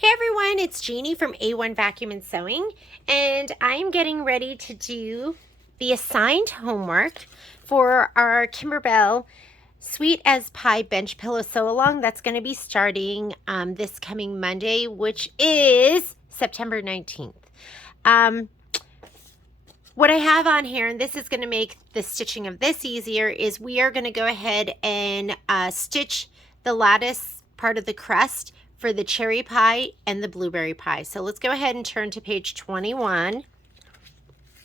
Hey everyone, it's Jeannie from A1 Vacuum and Sewing, and I'm getting ready to do the assigned homework for our Kimberbell Sweet as Pie Bench Pillow Sew Along. That's going to be starting this coming Monday, which is September 19th. What I have on here, and this is going to make the stitching of this easier, is we are going to go ahead and stitch the lattice part of the crust for the cherry pie and the blueberry pie. So let's go ahead and turn to page 21.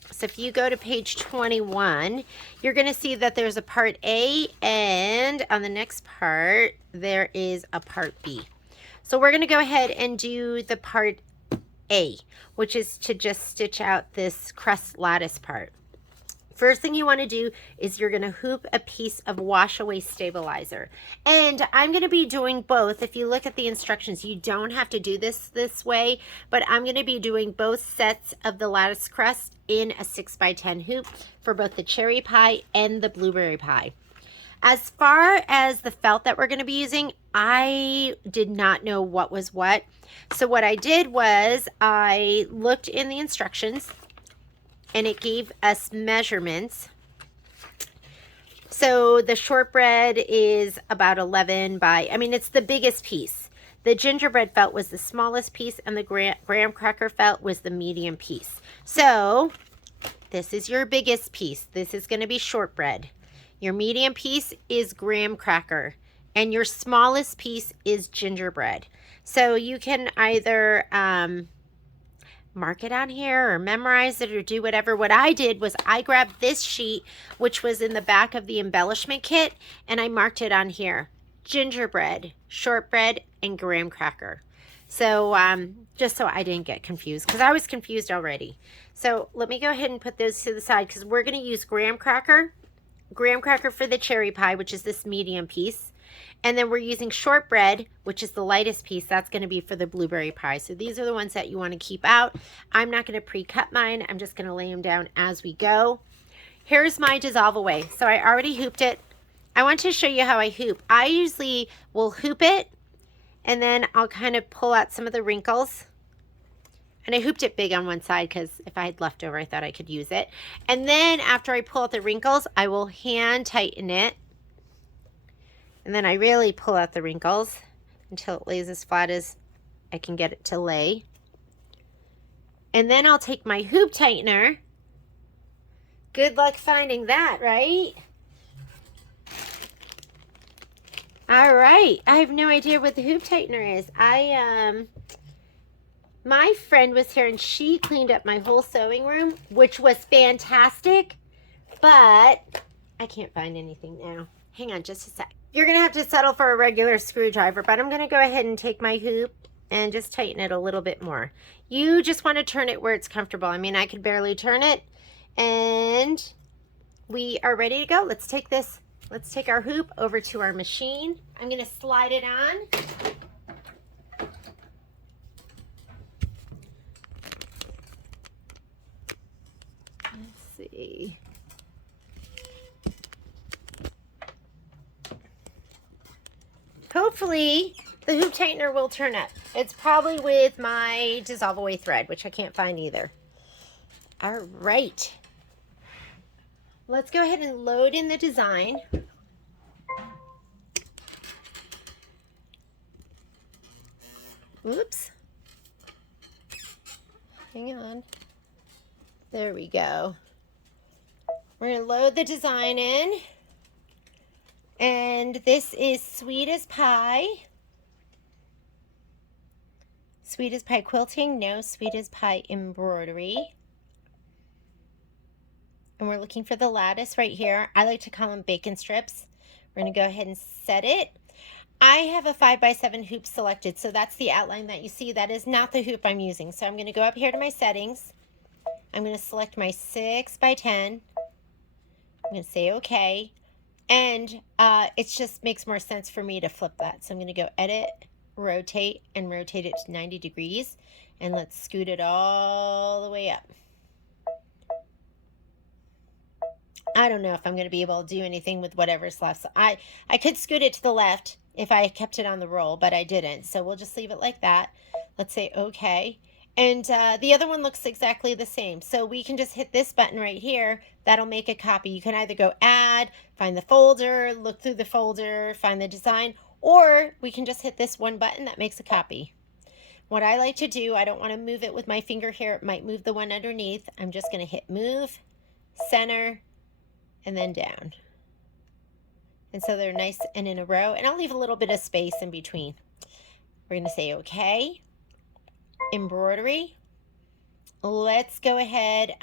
So if you go to page 21, you're going to see that there's a part A, and on the next part, there is a part B. So we're going to go ahead and do the part A, which is to just stitch out this crust lattice part. First thing you want to do is you're going to hoop a piece of wash away stabilizer. And I'm going to be doing both. If you look at the instructions, you don't have to do this way, but I'm going to be doing both sets of the lattice crust in a 6x10 hoop for both the cherry pie and the blueberry pie. As far as the felt that we're going to be using, I did not know what was what. So what I did was I looked in the instructions and it gave us measurements. So the shortbread is about 11 by, it's the biggest piece. The gingerbread felt was the smallest piece, and the graham cracker felt was the medium piece. So this is your biggest piece. This is going to be shortbread. Your medium piece is graham cracker, and your smallest piece is gingerbread. So you can either mark it on here or memorize it or do whatever. What I did was I grabbed this sheet, which was in the back of the embellishment kit, and I marked it on here: gingerbread, shortbread, and graham cracker. So just so I didn't get confused, because I was confused already. So let me go ahead and put those to the side, because we're going to use graham cracker for the cherry pie, which is this medium piece. And then we're using shortbread, which is the lightest piece. That's going to be for the blueberry pie. So these are the ones that you want to keep out. I'm not going to pre-cut mine. I'm just going to lay them down as we go. Here's my dissolve away. So I already hooped it. I want to show you how I hoop. I usually will hoop it, and then I'll kind of pull out some of the wrinkles. And I hooped it big on one side because if I had leftover, I thought I could use it. And then after I pull out the wrinkles, I will hand tighten it. And then I really pull out the wrinkles until it lays as flat as I can get it to lay. And then I'll take my hoop tightener. Good luck finding that, right? All right. I have no idea what the hoop tightener is. My friend was here and she cleaned up my whole sewing room, which was fantastic, but I can't find anything now. Hang on just a sec. You're going to have to settle for a regular screwdriver, but I'm going to go ahead and take my hoop and just tighten it a little bit more. You just want to turn it where it's comfortable. I could barely turn it, and we are ready to go. Let's take our hoop over to our machine. I'm going to slide it on. Let's see. Hopefully the hoop tightener will turn up. It's probably with my dissolve away thread, which I can't find either. All right. Let's go ahead and load in the design. Oops. Hang on. There we go. We're going to load the design in. And this is Sweet as Pie. Sweet as Pie quilting, no Sweet as Pie embroidery. And we're looking for the lattice right here. I like to call them bacon strips. We're going to go ahead and set it. I have a 5x7 hoop selected, so that's the outline that you see. That is not the hoop I'm using. So I'm going to go up here to my settings. I'm going to select my 6x10. I'm going to say okay. And it just makes more sense for me to flip that. So I'm going to go edit, rotate, and rotate it to 90 degrees. And let's scoot it all the way up. I don't know if I'm going to be able to do anything with whatever's left. So I could scoot it to the left if I kept it on the roll, but I didn't. So we'll just leave it like that. Let's say okay. And the other one looks exactly the same. So we can just hit this button right here. That'll make a copy. You can either go add, find the folder, look through the folder, find the design, or we can just hit this one button that makes a copy. What I like to do, I don't want to move it with my finger here. It might move the one underneath. I'm just going to hit move, center, and then down. And so they're nice and in a row. And I'll leave a little bit of space in between. We're going to say okay. Embroidery. Let's go ahead.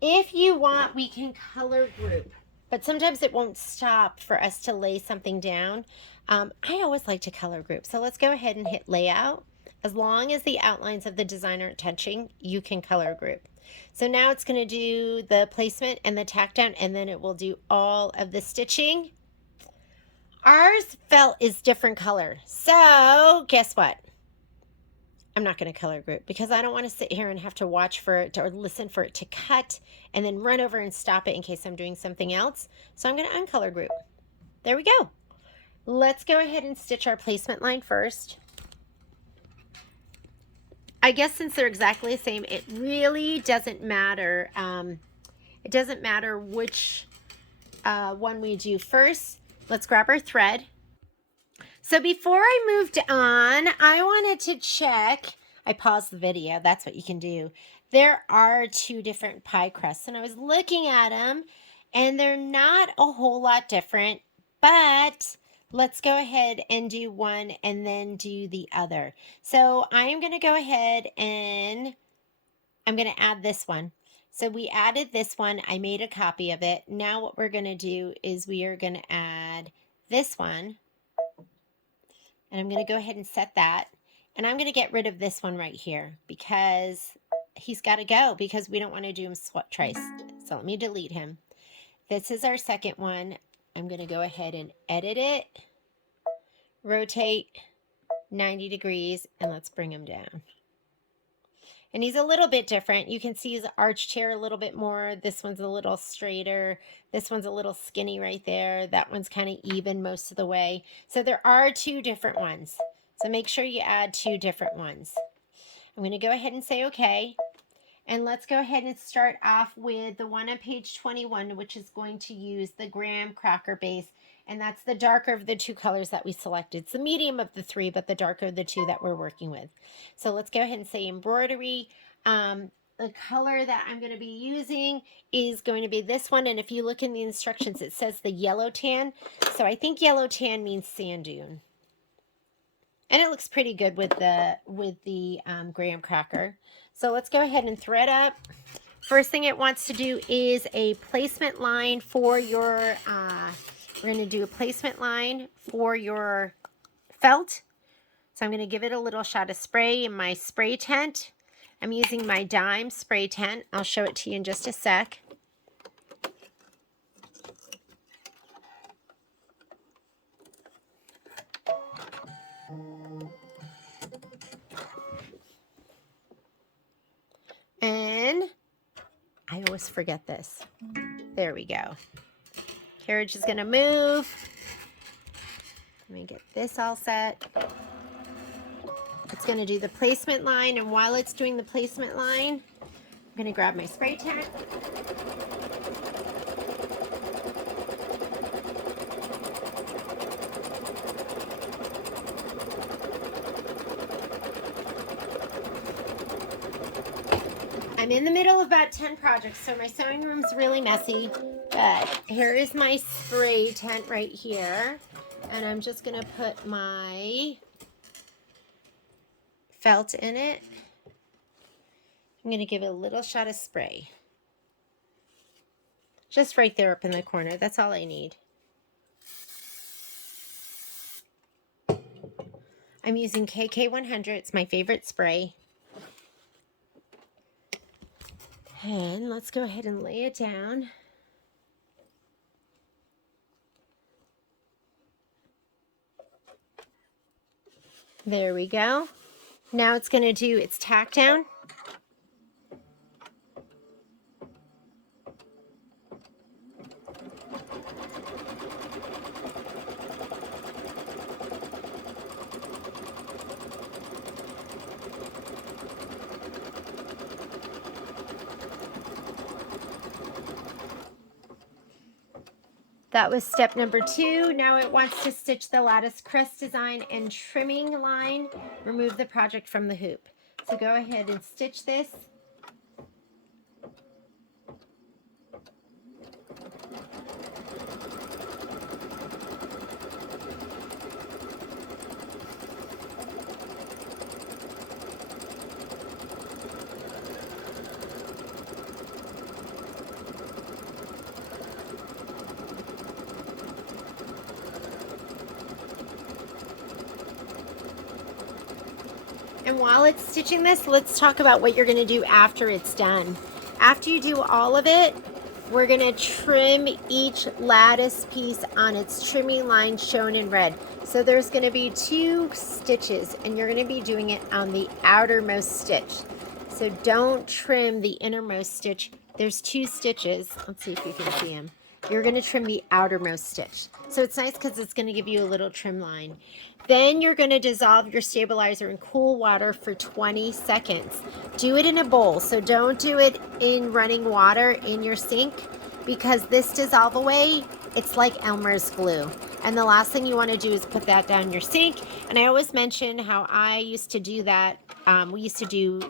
If you want, we can color group, but sometimes it won't stop for us to lay something down. I always like to color group. So let's go ahead and hit layout. As long as the outlines of the design aren't touching, you can color group. So now it's going to do the placement and the tack down, and then it will do all of the stitching. Ours felt is different color. So guess what? I'm not going to color group because I don't want to sit here and have to watch for it or listen for it to cut and then run over and stop it in case I'm doing something else. So I'm going to uncolor group. There we go. Let's go ahead and stitch our placement line first. I guess since they're exactly the same, it really doesn't matter. It doesn't matter which one we do first. Let's grab our thread. So before I moved on, I wanted to check. I paused the video. That's what you can do. There are two different pie crusts, and I was looking at them, and they're not a whole lot different, but let's go ahead and do one and then do the other. So I'm going to go ahead and I'm going to add this one. So we added this one. I made a copy of it. Now what we're going to do is we are going to add this one. And I'm going to go ahead and set that. And I'm going to get rid of this one right here because he's got to go because we don't want to do him twice. So let me delete him. This is our second one. I'm going to go ahead and edit it, rotate 90 degrees, and let's bring him down. And he's a little bit different. You can see his arched here a little bit more. This one's a little straighter. This one's a little skinny right there. That one's kind of even most of the way. So there are two different ones. So make sure you add two different ones. I'm going to go ahead and say okay. And let's go ahead and start off with the one on page 21, which is going to use the graham cracker base. And that's the darker of the two colors that we selected. It's the medium of the three, but the darker of the two that we're working with. So let's go ahead and say embroidery. The color that I'm going to be using is going to be this one. And if you look in the instructions, it says the yellow tan. So I think yellow tan means sand dune. And it looks pretty good with the graham cracker. So let's go ahead and thread up. First thing it wants to do is a placement line for your, we're going to do a placement line for your felt. So I'm going to give it a little shot of spray in my spray tent. I'm using my dime spray tent. I'll show it to you in just a sec. And I always forget this. There we go. Carriage is going to move. Let me get this all set. It's going to do the placement line, and while it's doing the placement line, I'm going to grab my spray tent. I'm in the middle of about 10 projects, so my sewing room's really messy, but here is my spray tent right here, and I'm just going to put my felt in it. I'm going to give it a little shot of spray. Just right there up in the corner. That's all I need. I'm using KK100. It's my favorite spray. And let's go ahead and lay it down. There we go. Now it's going to do its tack down. That was step number 2. Now it wants to stitch the lattice crest design and trimming line. Remove the project from the hoop. So go ahead and stitch this. And while it's stitching this, let's talk about what you're going to do after it's done. After you do all of it, we're going to trim each lattice piece on its trimming line shown in red. So there's going to be 2 stitches, and you're going to be doing it on the outermost stitch. So don't trim the innermost stitch. There's 2 stitches. Let's see if you can see them. You're going to trim the outermost stitch. So it's nice because it's going to give you a little trim line. Then you're going to dissolve your stabilizer in cool water for 20 seconds. Do it in a bowl, so don't do it in running water in your sink, because this dissolve away, it's like Elmer's glue. And the last thing you want to do is put that down your sink. And I always mention how I used to do that. We used to do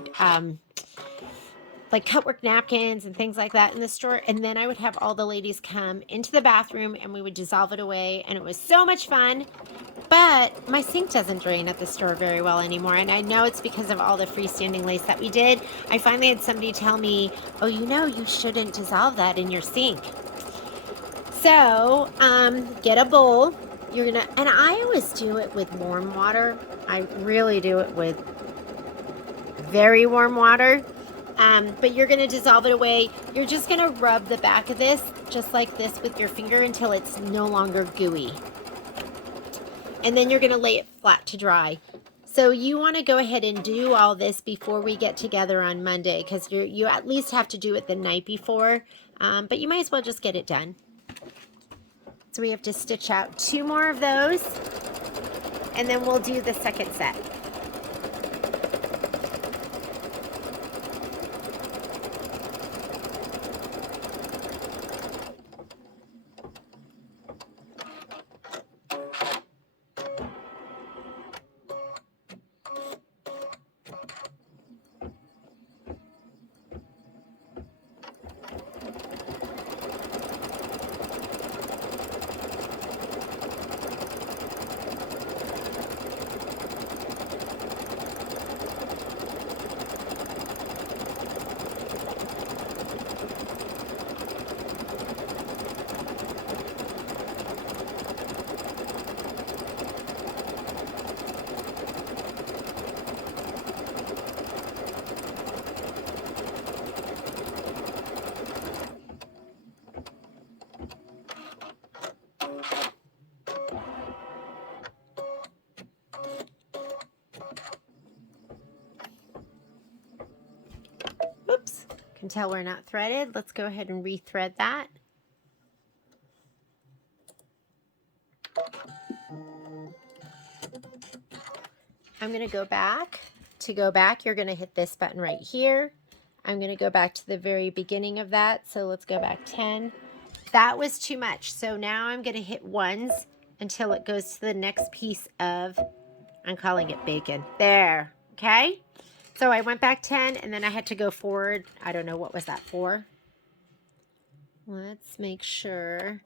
like cutwork napkins and things like that in the store, and then I would have all the ladies come into the bathroom and we would dissolve it away, and it was so much fun. But my sink doesn't drain at the store very well anymore, and I know it's because of all the freestanding lace that we did. I finally had somebody tell me, oh, you know, you shouldn't dissolve that in your sink. So get a bowl. You're gonna, and I always do it with warm water. I really do it with very warm water. But you're going to dissolve it away. You're just going to rub the back of this just like this with your finger until it's no longer gooey. And then you're going to lay it flat to dry. So you want to go ahead and do all this before we get together on Monday, because you at least have to do it the night before. But you might as well just get it done. So we have to stitch out 2 more of those, and then we'll do the second set. Oops, can tell we're not threaded. Let's go ahead and rethread that. I'm going to go back. To go back, you're going to hit this button right here. I'm going to go back to the very beginning of that. So let's go back 10. That was too much. So now I'm going to hit ones until it goes to the next piece of, I'm calling it bacon. There. Okay. So I went back 10 and then I had to go forward. I don't know, what was that for? Let's make sure.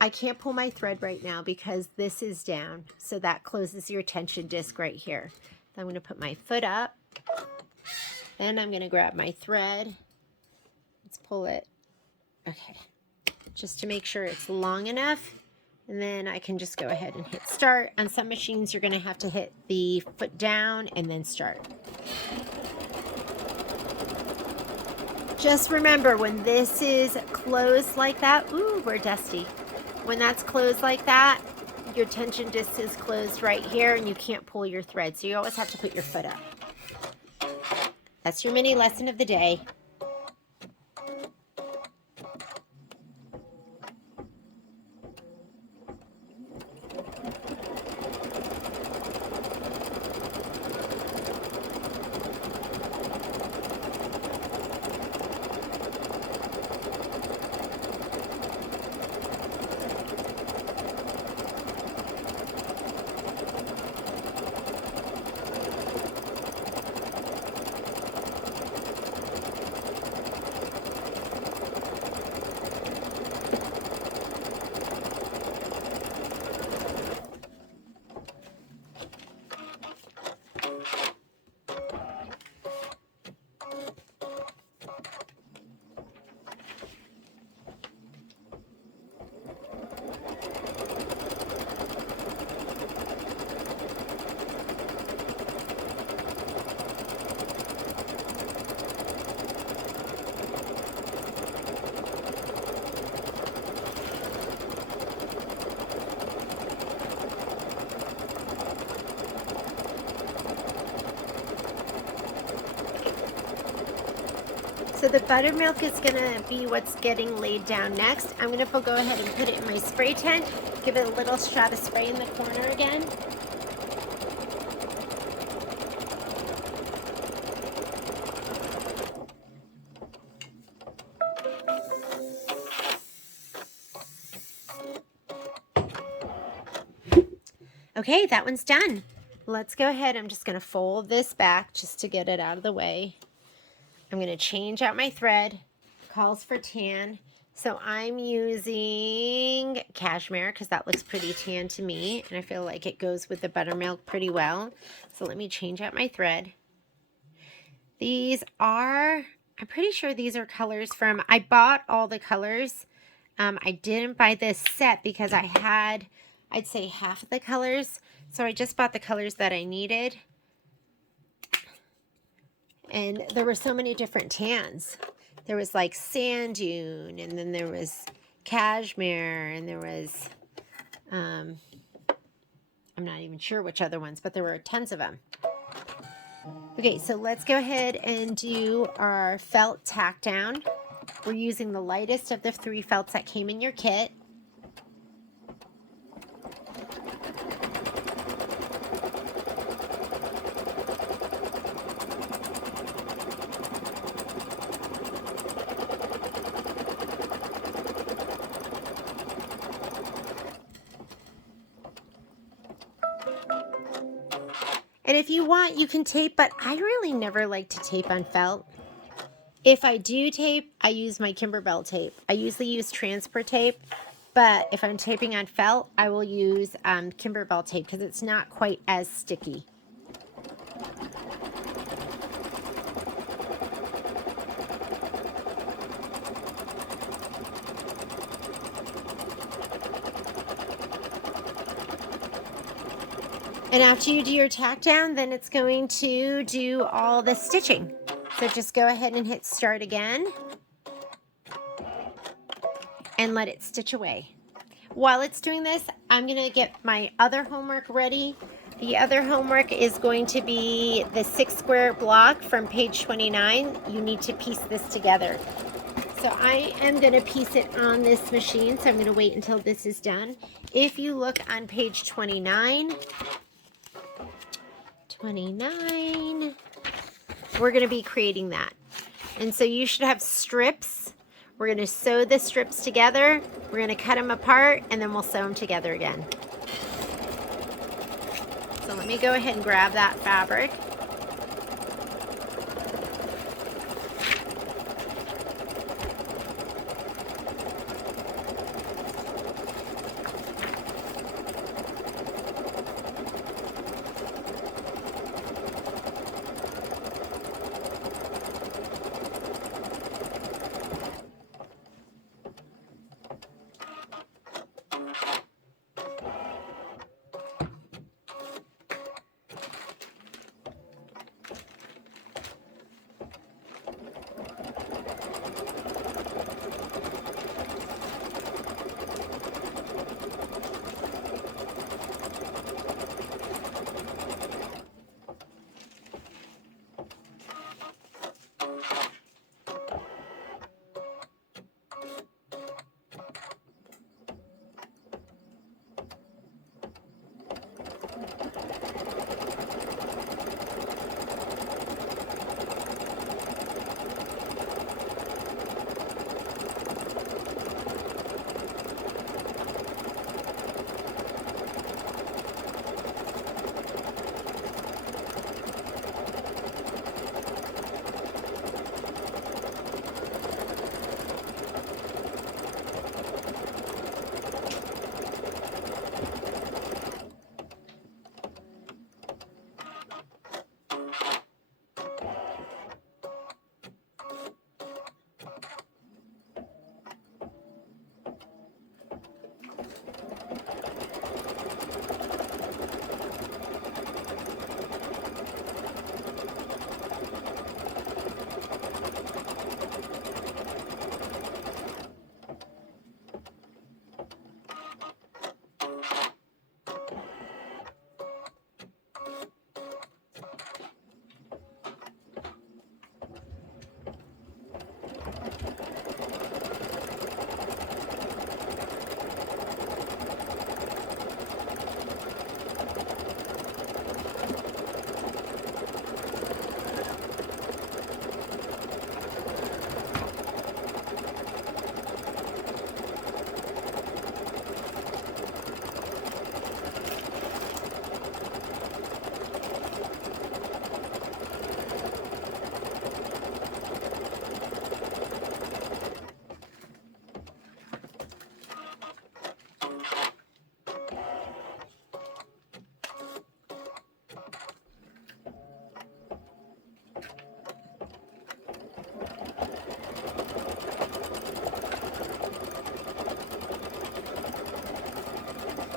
I can't pull my thread right now because this is down. So that closes your tension disc right here. I'm going to put my foot up. Then I'm going to grab my thread. Let's pull it. Okay. Just to make sure it's long enough. And then I can just go ahead and hit start. On some machines, you're going to have to hit the foot down and then start. Just remember, when this is closed like that, ooh, we're dusty. When that's closed like that, your tension disc is closed right here and you can't pull your thread. So you always have to put your foot up. That's your mini lesson of the day. So the buttermilk is gonna be what's getting laid down next. I'm gonna go ahead and put it in my spray tent, give it a little shot of spray in the corner again. Okay, that one's done. Let's go ahead. I'm just gonna fold this back just to get it out of the way. I'm gonna change out my thread. Calls for tan. So I'm using cashmere because that looks pretty tan to me, and I feel like it goes with the buttermilk pretty well. So let me change out my thread. These are, I'm pretty sure these are colors from, I bought all the colors. I didn't buy this set because I had, I'd say half of the colors. So I just bought the colors that I needed. And there were so many different tans. There was like sand dune, and then there was cashmere, and there was, I'm not even sure which other ones, but there were tons of them. Okay, so let's go ahead and do our felt tack down. We're using the lightest of the 3 felts that came in your kit. And if you want, you can tape, but I really never like to tape on felt. If I do tape, I use my Kimberbell tape. I usually use transfer tape, but if I'm taping on felt, I will use Kimberbell tape because it's not quite as sticky. And after you do your tack down, then it's going to do all the stitching. So just go ahead and hit start again and let it stitch away. While it's doing this, I'm gonna get my other homework ready. The other homework is going to be the 6 square block from page 29. You need to piece this together. So I am gonna piece it on this machine, so I'm gonna wait until this is done. If you look on page 29, we're going to be creating that. And so you should have strips. We're going to sew the strips together. We're going to cut them apart, and then we'll sew them together again. So let me go ahead and grab that fabric.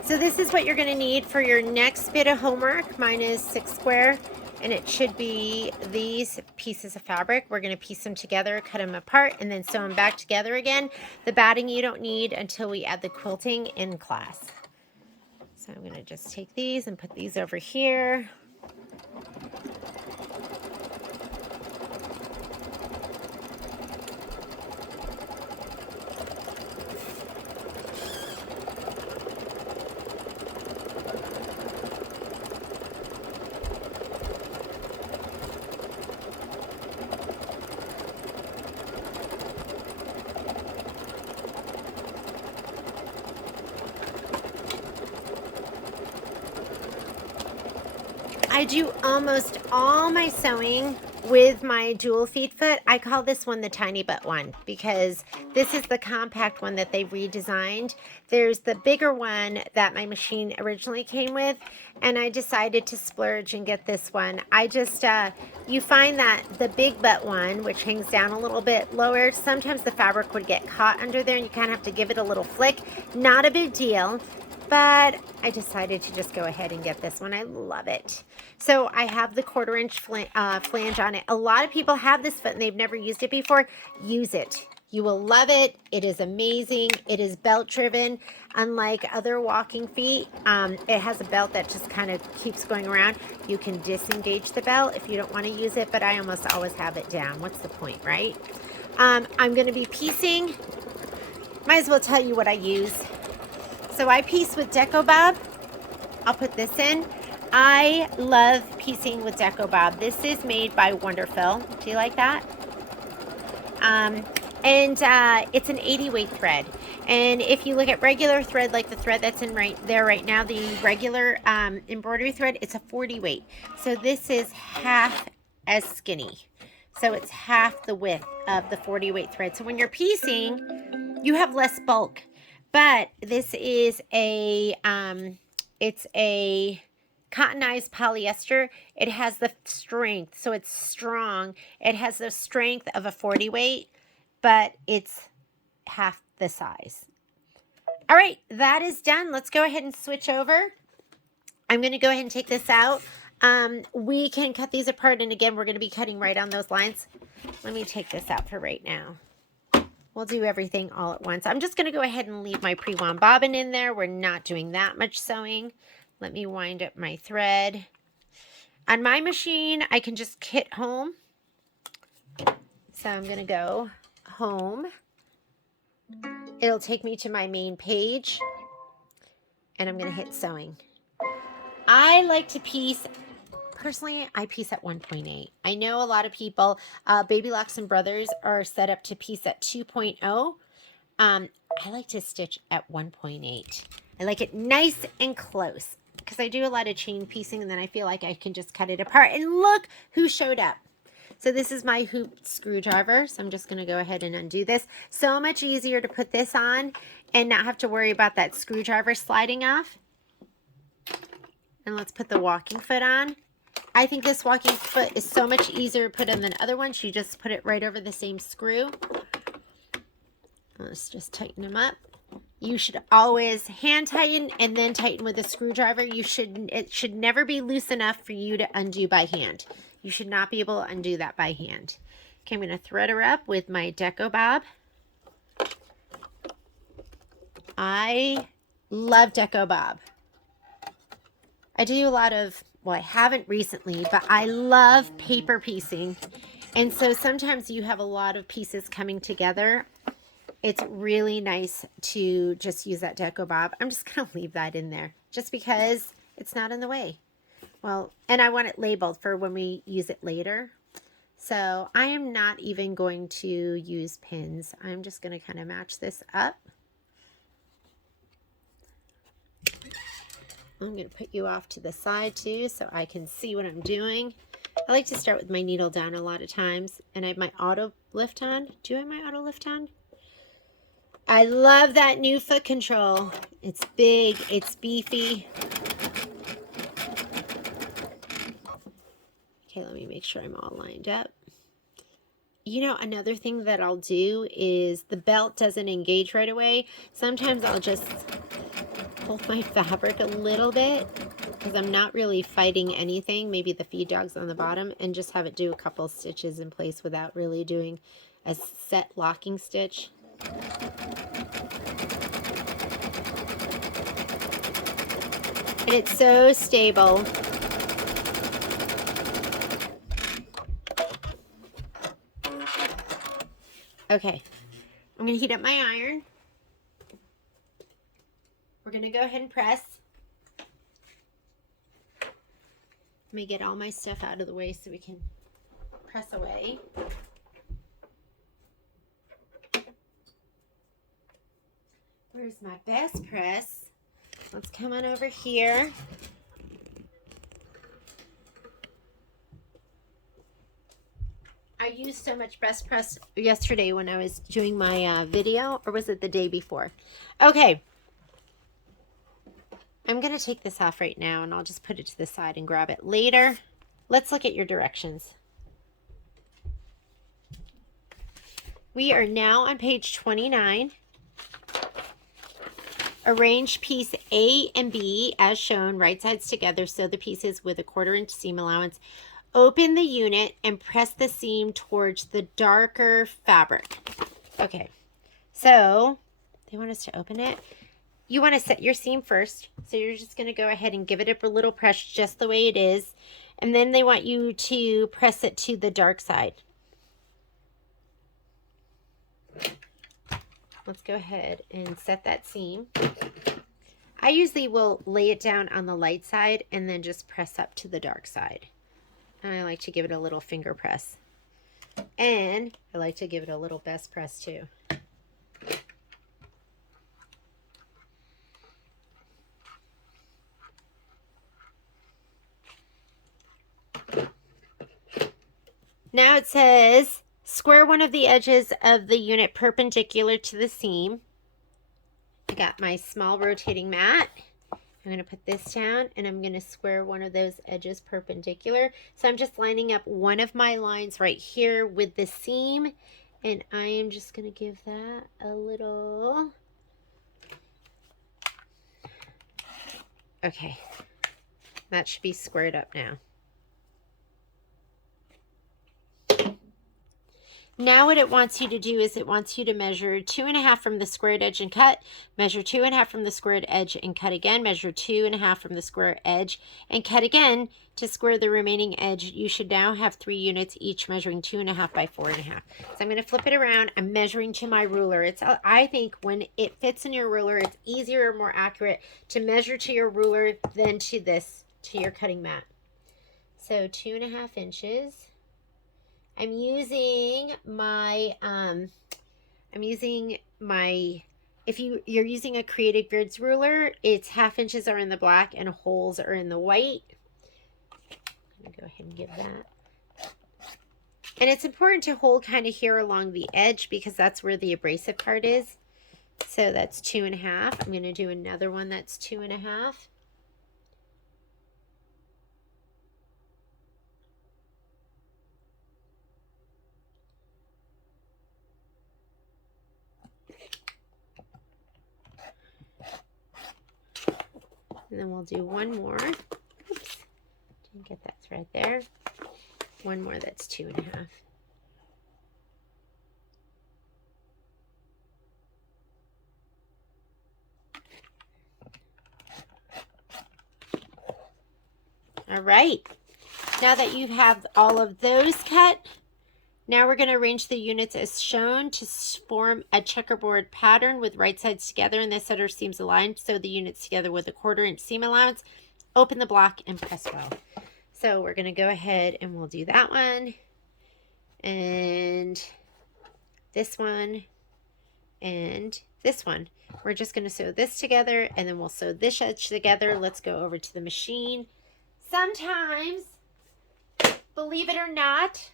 So this is what you're going to need for your next bit of homework. Mine is 6 square, and it should be these pieces of fabric. We're going to piece them together, cut them apart, and then sew them back together again. The batting you don't need until we add the quilting in class. So I'm going to just take these and put these over here. I do almost all my sewing with my dual feed foot. I call this one the tiny butt one because this is the compact one that they redesigned. There's the bigger one that my machine originally came with, and I decided to splurge and get this one. I just, you find that the big butt one, which hangs down a little bit lower, sometimes the fabric would get caught under there and you kind of have to give it a little flick. Not a big deal. But I decided to just go ahead and get this one. I love it. So I have the 1/4 inch flange on it. A lot of people have this foot and they've never used it before. Use it. You will love it. It is amazing. It is belt driven. Unlike other walking feet, it has a belt that just kind of keeps going around. You can disengage the belt if you don't want to use it, but I almost always have it down. What's the point, right? I'm going to be piecing. Might as well tell you what I use. So I piece with Deco Bob. I'll put this in. I love piecing with Deco Bob. This is made by Wonderful. Do you like that? It's an 80 weight thread. And if you look at regular thread, like the thread that's in right there right now, the regular embroidery thread, it's a 40 weight. So this is half as skinny. So it's half the width of the 40 weight thread. So when you're piecing, you have less bulk. But this is it's a cottonized polyester. It has the strength, so it's strong. It has the strength of a 40 weight, but it's half the size. All right, that is done. Let's go ahead and switch over. I'm going to go ahead and take this out. We can cut these apart, and again, we're going to be cutting right on those lines. Let me take this out for right now. We'll do everything all at once. I'm just going to go ahead and leave my pre-wound bobbin in there. We're not doing that much sewing. Let me wind up my thread. On my machine, I can just kit home. So I'm going to go home. It'll take me to my main page. And I'm going to hit sewing. I like to piece. Personally, I piece at 1.8. I know a lot of people, Baby Locks and Brothers, are set up to piece at 2.0. I like to stitch at 1.8. I like it nice and close because I do a lot of chain piecing and then I feel like I can just cut it apart. And look who showed up. So this is my hoop screwdriver. So I'm just going to go ahead and undo this. So much easier to put this on and not have to worry about that screwdriver sliding off. And let's put the walking foot on. I think this walking foot is so much easier to put in than other ones. You just put it right over the same screw. Let's just tighten them up. You should always hand tighten and then tighten with a screwdriver. It should never be loose enough for you to undo by hand. You should not be able to undo that by hand. Okay, I'm going to thread her up with my Deco Bob. I love Deco Bob. I do a lot of, well, I haven't recently, but I love paper piecing. And so sometimes you have a lot of pieces coming together. It's really nice to just use that Deco Bob. I'm just going to leave that in there just because it's not in the way. Well, and I want it labeled for when we use it later. So I am not even going to use pins. I'm just going to kind of match this up. I'm going to put you off to the side too so I can see what I'm doing. I like to start with my needle down a lot of times. And I have my auto lift on. Do I have my auto lift on? I love that new foot control. It's big. It's beefy. Okay, let me make sure I'm all lined up. You know, another thing that I'll do is the belt doesn't engage right away. Sometimes I'll just pull my fabric a little bit because I'm not really fighting anything, maybe the feed dogs on the bottom, and just have it do a couple stitches in place without really doing a set locking stitch. And it's so stable. Okay, I'm going to heat up my iron. We're going to go ahead and press. Let me get all my stuff out of the way so we can press away. Where's my best press? Let's come on over here. I used so much best press yesterday when I was doing my video, or was it the day before? Okay. I'm going to take this off right now, and I'll just put it to the side and grab it later. Let's look at your directions. We are now on page 29. Arrange piece A and B as shown, right sides together, sew the pieces with a 1/4 inch seam allowance. Open the unit and press the seam towards the darker fabric. Okay, so they want us to open it. You want to set your seam first, so you're just going to go ahead and give it a little press just the way it is, and then they want you to press it to the dark side. Let's go ahead and set that seam. I usually will lay it down on the light side and then just press up to the dark side. And I like to give it a little finger press. And I like to give it a little best press too. Now it says, square one of the edges of the unit perpendicular to the seam. I got my small rotating mat. I'm going to put this down and I'm going to square one of those edges perpendicular. So I'm just lining up one of my lines right here with the seam, and I am just going to give that a little. Okay, that should be squared up now. Now what it wants you to do is it wants you to measure 2.5 from the squared edge and cut, measure 2.5 from the squared edge and cut again, measure 2.5 from the square edge and cut again. To square the remaining edge, you should now have 3 units, each measuring 2.5 by 4.5. So I'm going to flip it around. I'm measuring to my ruler. I think when it fits in your ruler, it's easier and more accurate to measure to your ruler than to your cutting mat. So 2.5 inches. I'm using my, if you're using a Creative Grids ruler, it's 1/2 inches are in the black and holes are in the white. I'm going to go ahead and give that. And it's important to hold kind of here along the edge because that's where the abrasive part is. So that's 2.5. I'm going to do another one that's 2.5. And then we'll do one more. Oops, didn't get that thread there. One more that's 2.5. All right. Now that you have all of those cut, now we're going to arrange the units as shown to form a checkerboard pattern with right sides together and the center seams aligned. Sew the units together with a 1/4 inch seam allowance. Open the block and press well. So we're going to go ahead and we'll do that one. And this one. And this one. We're just going to sew this together and then we'll sew this edge together. Let's go over to the machine. Sometimes, believe it or not,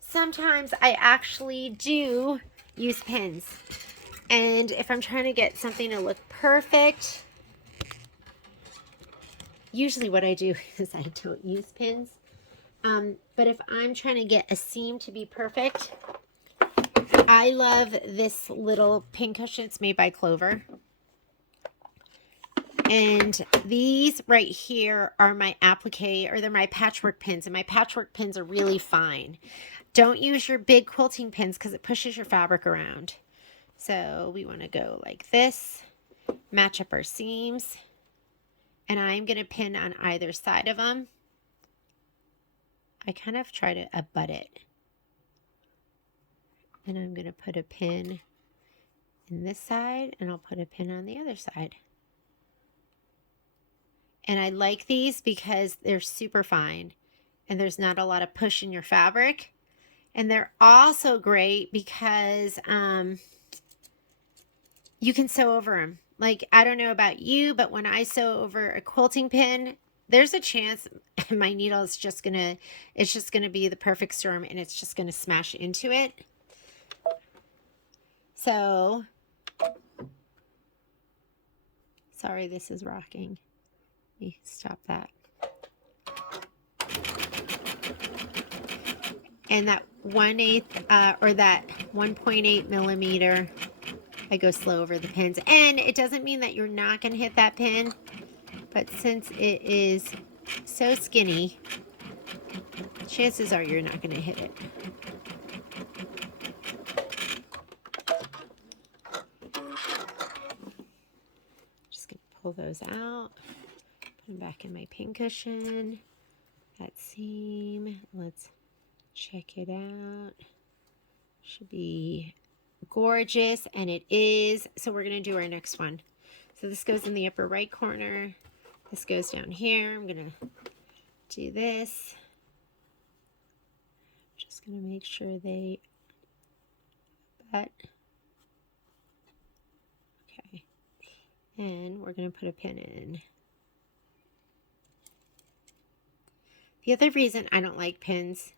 sometimes I actually do use pins. And if I'm trying to get something to look perfect, usually what I do is I don't use pins. But if I'm trying to get a seam to be perfect, I love this little pin cushion. It's made by Clover. And these right here are my applique, or they're my patchwork pins, and my patchwork pins are really fine. Don't use your big quilting pins because it pushes your fabric around. So we want to go like this, match up our seams, and I'm going to pin on either side of them. I kind of try to abut it. And I'm going to put a pin in this side, and I'll put a pin on the other side. And I like these because they're super fine and there's not a lot of push in your fabric. And they're also great because you can sew over them. Like, I don't know about you, but when I sew over a quilting pin, there's a chance my needle is just gonna, it's just gonna be the perfect storm and it's just gonna smash into it. So, sorry, this is rocking. Let me stop that. And that 1/8 or that 1.8 millimeter, I go slow over the pins. And it doesn't mean that you're not going to hit that pin, but since it is so skinny, chances are you're not going to hit it. Just going to pull those out, put them back in my pin cushion. That seam, let's check it out. Should be gorgeous, and it is. So we're going to do our next one. So this goes in the upper right corner. This goes down here. I'm going to do this. Just going to make sure they butt. Okay. And we're going to put a pin in. The other reason I don't like pins,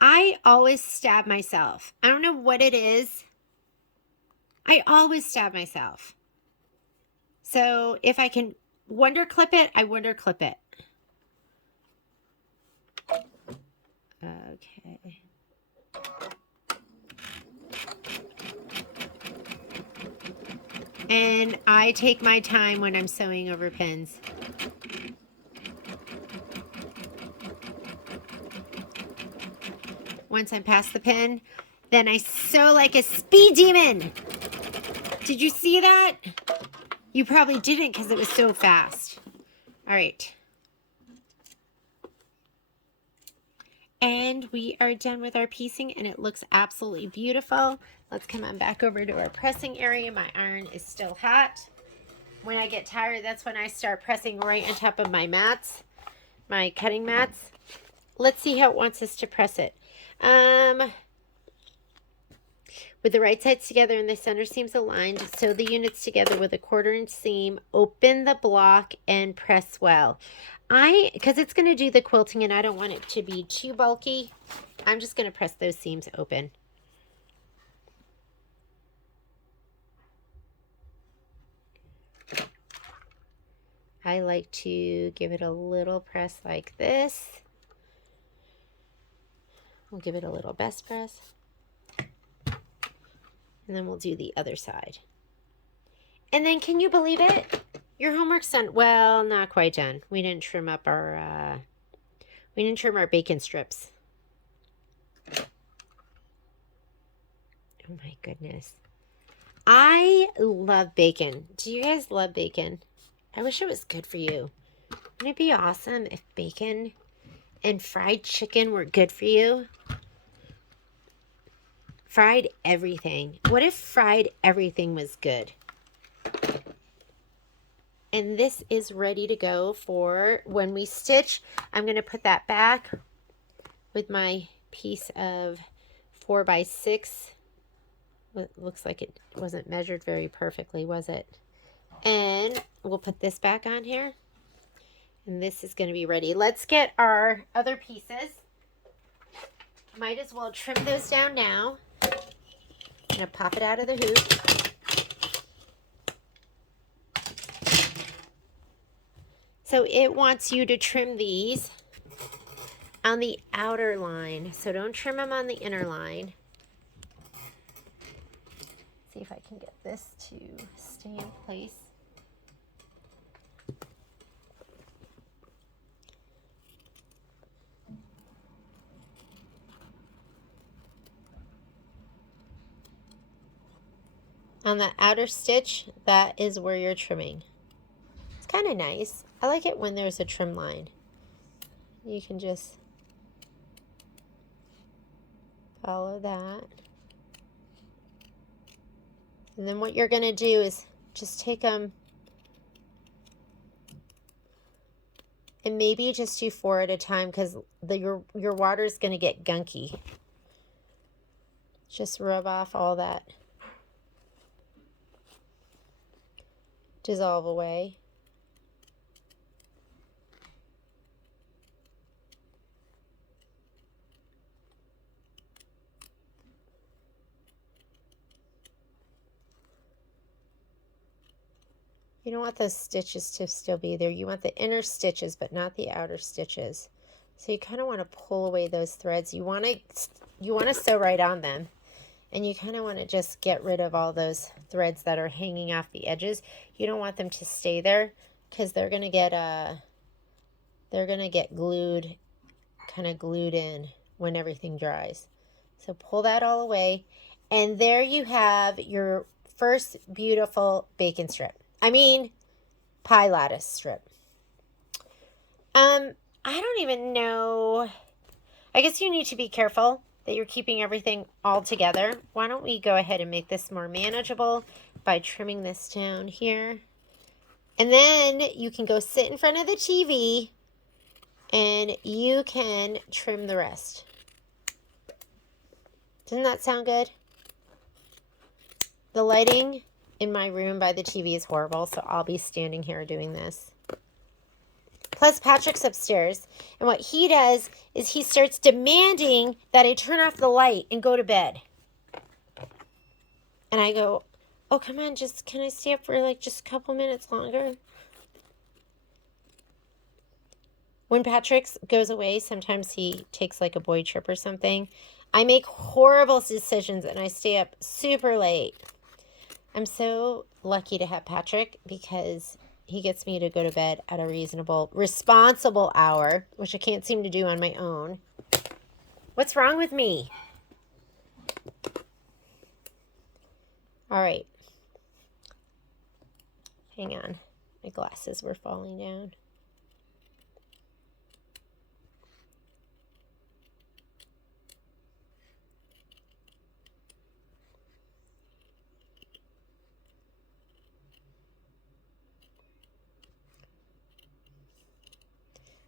I always stab myself. I don't know what it is. I always stab myself. So if I can wonder clip it, I wonder clip it. Okay. And I take my time when I'm sewing over pins. Once I'm past the pin, then I sew like a speed demon. Did you see that? You probably didn't because it was so fast. All right. And we are done with our piecing, and it looks absolutely beautiful. Let's come on back over to our pressing area. My iron is still hot. When I get tired, that's when I start pressing right on top of my mats, my cutting mats. Let's see how it wants us to press it. With the right sides together and the center seams aligned, sew the units together with a 1/4 inch seam, open the block, and press well. Because it's going to do the quilting and I don't want it to be too bulky, I'm just going to press those seams open. I like to give it a little press like this. We'll give it a little best press. And then we'll do the other side. And then, can you believe it? Your homework's done. Well, not quite done. We didn't trim up our, bacon strips. Oh my goodness. I love bacon. Do you guys love bacon? I wish it was good for you. Wouldn't it be awesome if bacon and fried chicken were good for you? Fried everything. What if fried everything was good? And this is ready to go for when we stitch. I'm going to put that back with my piece of 4x6. It looks like it wasn't measured very perfectly, was it? And we'll put this back on here. And this is going to be ready. Let's get our other pieces. Might as well trim those down now. I'm going to pop it out of the hoop. So it wants you to trim these on the outer line. So don't trim them on the inner line. See if I can get this to stay in place. on the outer stitch, that is where you're trimming. It's kind of nice. I like it when there's a trim line. You can just follow that. And then what you're going to do is just take them and maybe just do 4 at a time because your water is going to get gunky. Just rub off all that. Dissolve away. You don't want those stitches to still be there. You want the inner stitches, but not the outer stitches. So you kind of want to pull away those threads. You want to sew right on them. And you kind of want to just get rid of all those threads that are hanging off the edges. You don't want them to stay there because they're going to get glued, kind of glued in when everything dries. So pull that all away. And there you have your first beautiful bacon strip. I mean, pie lattice strip. I don't even know. I guess you need to be careful that you're keeping everything all together. Why don't we go ahead and make this more manageable by trimming this down here. And then you can go sit in front of the TV and you can trim the rest. Doesn't that sound good? The lighting in my room by the TV is horrible, so I'll be standing here doing this. Plus, Patrick's upstairs, and what he does is he starts demanding that I turn off the light and go to bed. And I go, oh, come on, can I stay up for like just a couple minutes longer? When Patrick goes away, sometimes he takes like a boy trip or something. I make horrible decisions and I stay up super late. I'm so lucky to have Patrick because he gets me to go to bed at a reasonable, responsible hour, which I can't seem to do on my own. What's wrong with me? All right. Hang on. My glasses were falling down.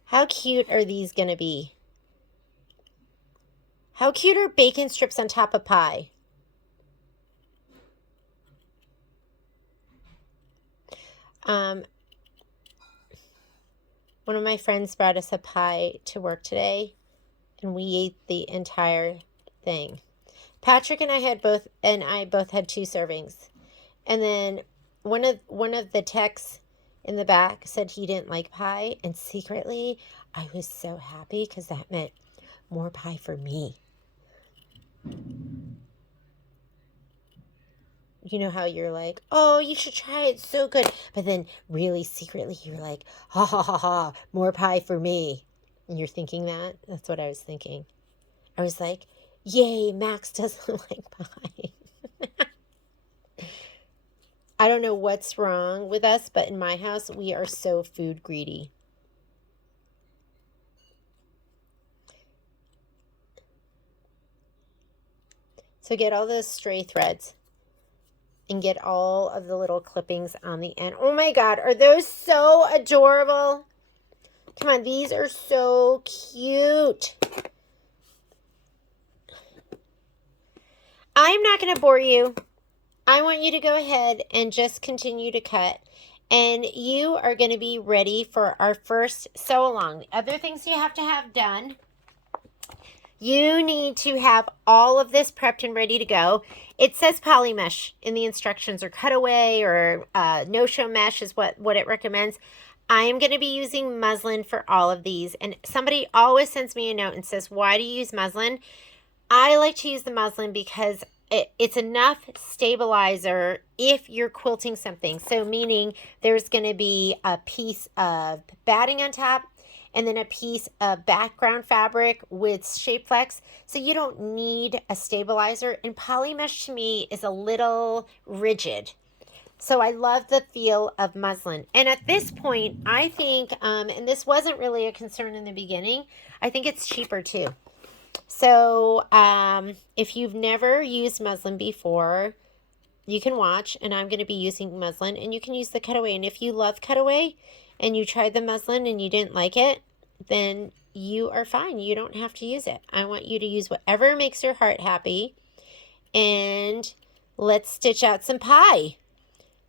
How cute are these going to be? How cute are bacon strips on top of pie? One of my friends brought us a pie to work today, and we ate the entire thing. Patrick and I both had 2 servings. And then one of the techs in the back said he didn't like pie, and secretly I was so happy because that meant more pie for me. You know how you're like, oh, you should try it, it's so good. But then really secretly you're like, ha ha ha ha, more pie for me. And you're thinking that? That's what I was thinking. I was like, yay, Max doesn't like pie. I don't know what's wrong with us, but in my house, we are so food greedy. So get all those stray threads and get all of the little clippings on the end. Oh my God, are those so adorable? Come on, these are so cute. I'm not going to bore you. I want you to go ahead and just continue to cut. And you are going to be ready for our first sew along. The other things you have to have done, you need to have all of this prepped and ready to go. It says poly mesh in the instructions, or cutaway, or no-show mesh is what it recommends. I am going to be using muslin for all of these. And somebody always sends me a note and says, why do you use muslin? I like to use the muslin because it's enough stabilizer if you're quilting something. So meaning there's going to be a piece of batting on top, and then a piece of background fabric with Shape Flex. So you don't need a stabilizer. And poly mesh to me is a little rigid. So I love the feel of muslin. And at this point, I think, and this wasn't really a concern in the beginning, I think it's cheaper too. So if you've never used muslin before, you can watch, and I'm going to be using muslin, and you can use the cutaway. And if you love cutaway and you tried the muslin and you didn't like it, then you are fine. You don't have to use it. I want you to use whatever makes your heart happy, and let's stitch out some pie.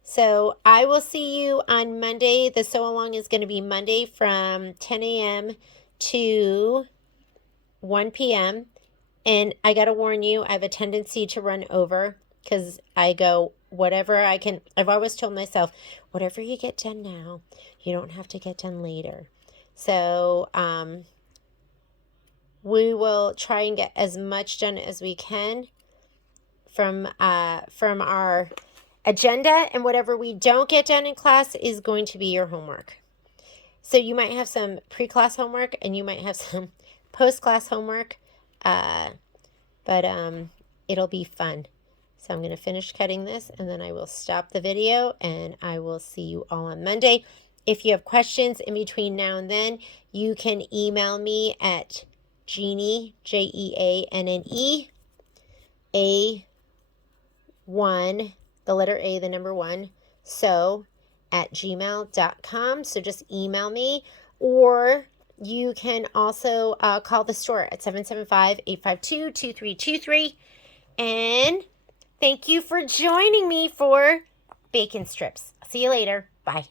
So I will see you on Monday. The sew along is going to be Monday from 10 a.m. to 1 p.m. And I got to warn you, I have a tendency to run over because I go whatever I can. I've always told myself, whatever you get done now, you don't have to get done later. So we will try and get as much done as we can from our agenda, and whatever we don't get done in class is going to be your homework. So you might have some pre-class homework and you might have some post-class homework, but it'll be fun. So I'm going to finish cutting this, and then I will stop the video, and I will see you all on Monday. If you have questions in between now and then, you can email me at Jeannie, Jeanne, A1, the letter A, the number 1, sew at gmail.com. So just email me, or you can also call the store at 775-852-2323. And thank you for joining me for bacon strips. See you later. Bye.